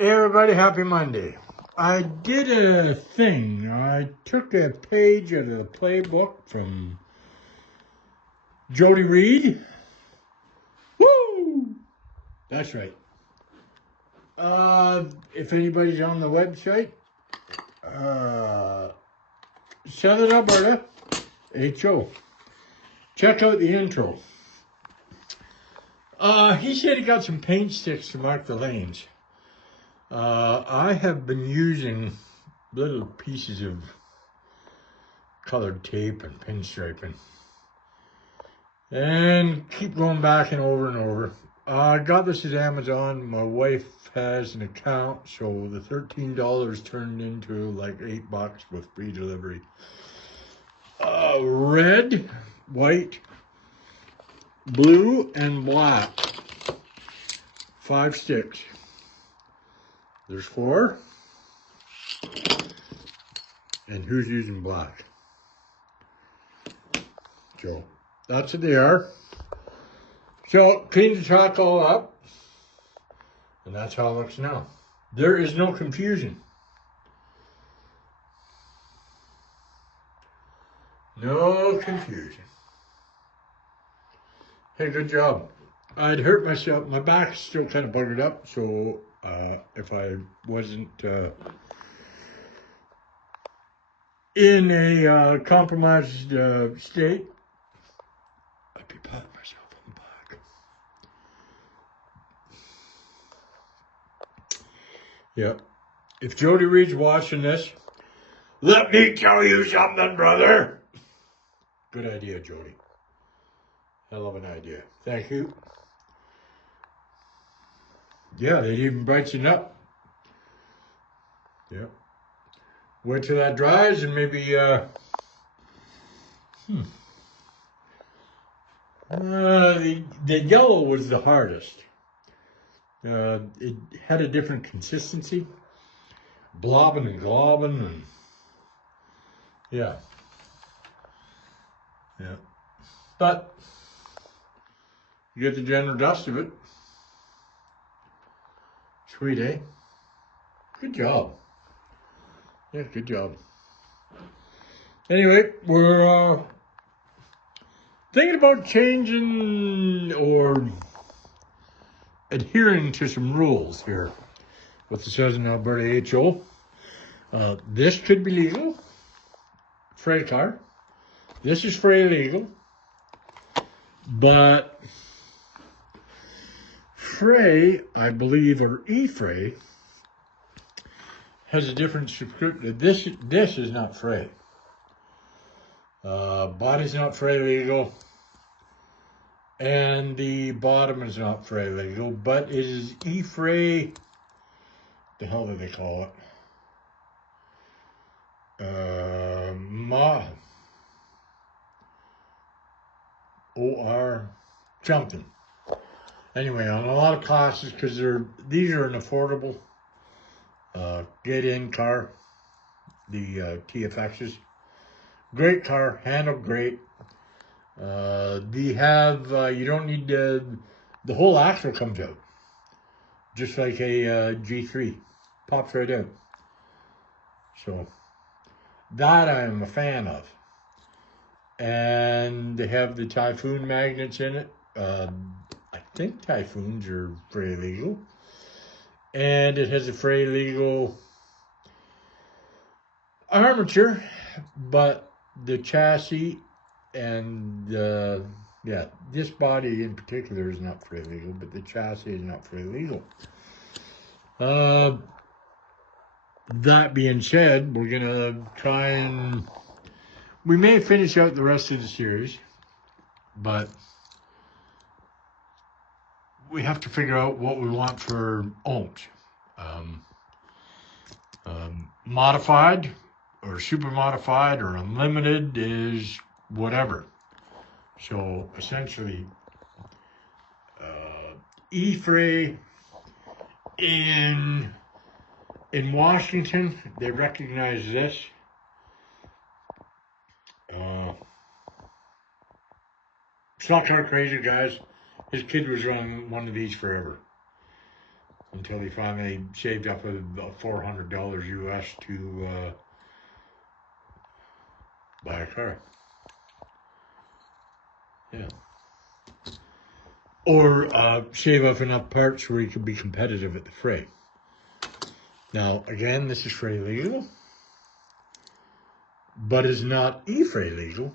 Hey everybody, happy Monday. I did a thing. I took a page out of the playbook from Jody Reed. Woo! That's right. If anybody's on the website, Southern Alberta, HO. Check out the intro. He said he got some paint sticks to mark the lanes. I have been using little pieces of colored tape and pinstriping and keep going back and over. I got this at Amazon. My wife has an account, so the $13 turned into like $8 with free delivery. Red, white, blue, and black. 5 sticks. There's 4. And who's using black? So that's what they are. So clean the track all up. And that's how it looks now. There is no confusion. No confusion. Hey, good job. I'd hurt myself. My back's still kind of buggered up, so if I wasn't in a compromised state, I'd be patting myself on the back. Yep. If Jody Reed's watching this, let me tell you something, brother. Good idea, Jody. Hell of an idea. Thank you. Yeah, they even brighten up. Yeah. Wait till that dries and maybe, the yellow was the hardest. It had a different consistency. Blobbing and globbing and, yeah. Yeah. But, you get the general dust of it. Sweet, eh? Good job. Yeah, good job. Anyway, we're thinking about changing or adhering to some rules here with the Southern Alberta HO. This could be legal. Freight car. This is freight illegal. But Fray, I believe, or E-Fray, has a different subscription. This is not Fray. Body's not Fray legal. And the bottom is not Fray legal, but it is E-Fray. The hell do they call it? OR something. Anyway, on a lot of classes, because these are an affordable get-in car, the TFXs. Great car, handled great. They have, you don't need the whole axle comes out. Just like a G3. Pops right out. So, that I am a fan of. And they have the Typhoon magnets in it. I think Typhoons are Fray legal. And it has a Fray legal armature, but the chassis and this body in particular is not Fray legal, but the chassis is not Fray legal. That being said, we're gonna try and we may finish out the rest of the series, but we have to figure out what we want for ohms. Modified or super modified or unlimited is whatever. So essentially, E-Fray in Washington, they recognize this. Stock car crazy guys. His kid was running one of these forever. until he finally saved up about $400 US to buy a car. Yeah. Or save up enough parts where he could be competitive at the fray. Now, again, this is fray legal, but is not e-fray legal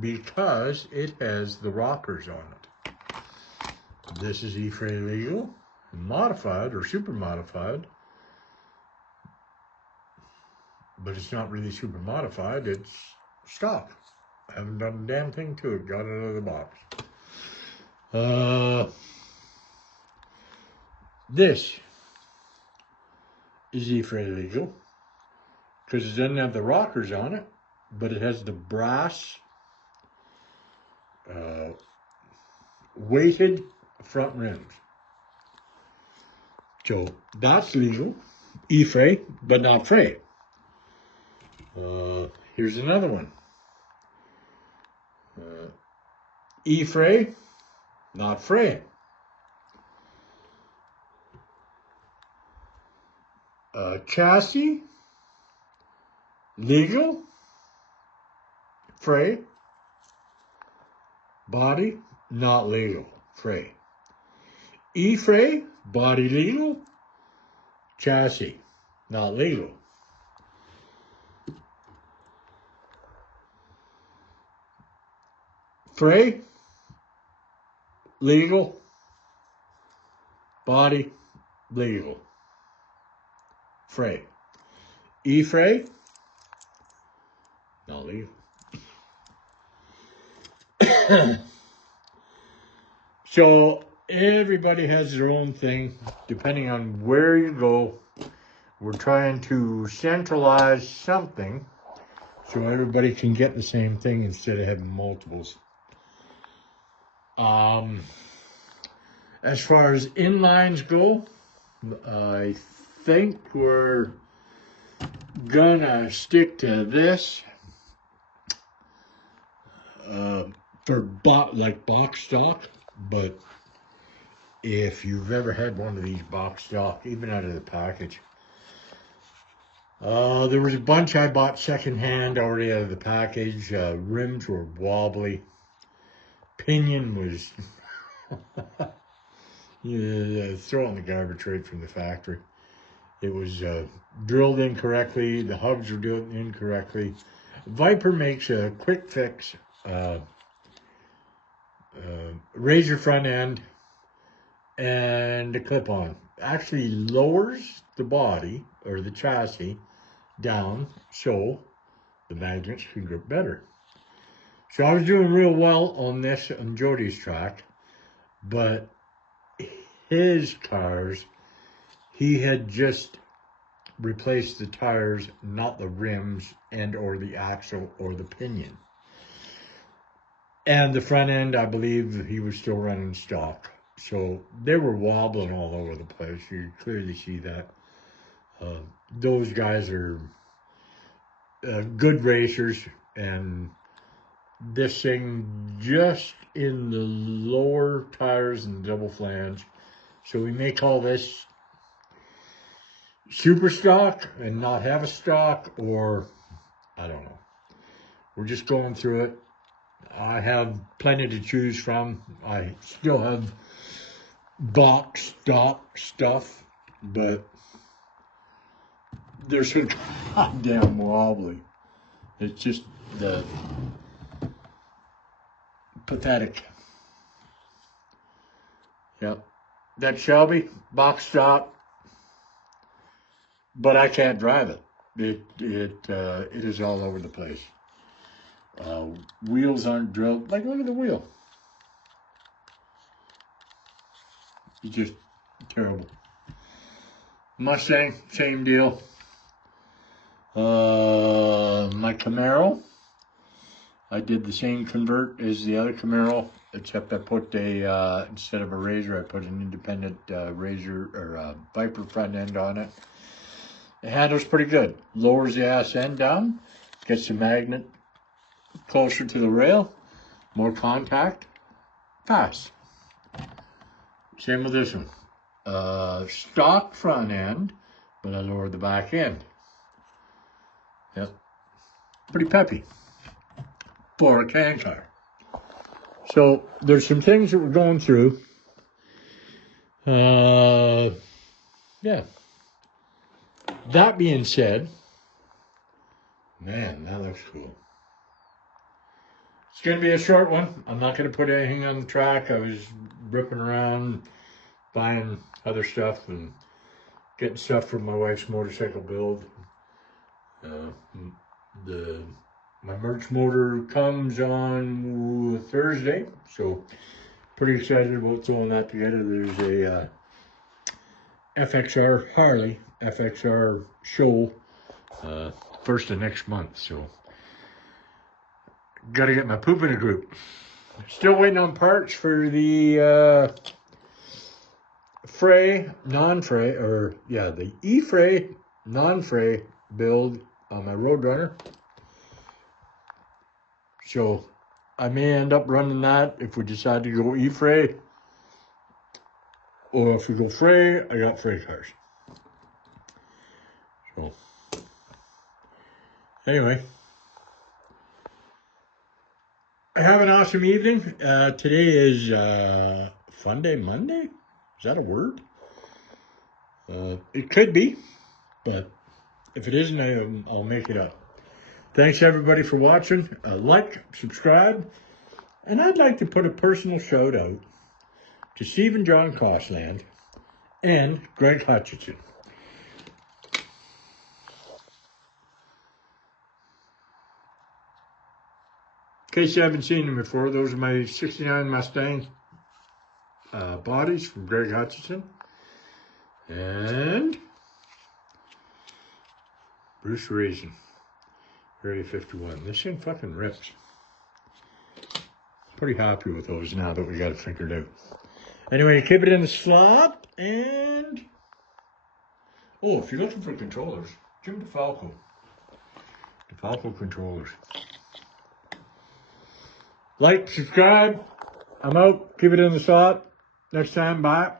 because it has the rockers on it. This is e-fray legal, modified or super modified, but it's not really super modified, it's stock. I haven't done a damn thing to it, got it out of the box. This is e-fray legal because it doesn't have the rockers on it, but it has the brass weighted front rims. So that's legal, e-fray, but not fray. Here's another one. E-fray, not fray. Chassis, legal, fray. Body, not legal, fray. E-fray, body legal, chassis, not legal. Fray, legal, body, legal. Fray. E-fray, not legal. So everybody has their own thing, depending on where you go. We're trying to centralize something so everybody can get the same thing instead of having multiples. As far as inlines go, I think we're gonna stick to this for box stock, but if you've ever had one of these box stock, even out of the package, there was a bunch I bought secondhand already out of the package. Rims were wobbly. Pinion was throw in the garbage right from the factory. It was drilled incorrectly. The hubs were drilled incorrectly. Viper makes a quick fix razor front end and a clip-on. Actually lowers the body or the chassis down so the magnets can grip better. So I was doing real well on this on Jody's track, but his cars, he had just replaced the tires, not the rims and or the axle or the pinion. And the front end, I believe he was still running stock. So they were wobbling all over the place. You clearly see that. Those guys are good racers, and this thing just in the lower tires and double flange. So we may call this super stock and not have a stock, or I don't know. We're just going through it. I have plenty to choose from. I still have box stock stuff, but they're so goddamn wobbly. It's just pathetic. Yep. That Shelby, box stock, but I can't drive it. It is all over the place. Wheels aren't drilled. Like, look at the wheel. It's just terrible. Mustang, same deal. My Camaro, I did the same convert as the other Camaro, except I put a, instead of a Razor, I put an independent Razor or Viper front end on it. It handles pretty good. Lowers the ass end down, gets the magnet closer to the rail, more contact, fast. Same with this one. stock front end, but I lowered the back end. Yep. Pretty peppy for a can car. So there's some things that we're going through. Yeah. That being said, man, that looks cool. It's going to be a short one. I'm not going to put anything on the track. I was ripping around, buying other stuff and getting stuff from my wife's motorcycle build. My merch motor comes on Thursday, so pretty excited about throwing that together. There's a FXR Harley FXR show first of next month, so got to get my poop in a group. Still waiting on parts for the Fray non-Fray, or yeah, the E-Fray non-Fray build on my Roadrunner. So I may end up running that if we decide to go E-Fray, or if we go Fray, I got Fray cars. So anyway, have an awesome evening. Today is Fun Day Monday. Is that a word? It could be, but if it isn't, I'll make it up. Thanks everybody for watching. Like, subscribe, and I'd like to put a personal shout out to Stephen John Costland and Greg Hutchinson. In case you haven't seen them before, those are my 69 Mustang bodies from Greg Hutchinson and Bruce Reason, Area 51. This thing fucking rips. Pretty happy with those now that we got it figured out. Anyway, keep it in the slot, and oh, if you're looking for controllers, Jim DeFalco. DeFalco controllers. Like, subscribe. I'm out. Keep it in the slot. Next time, bye.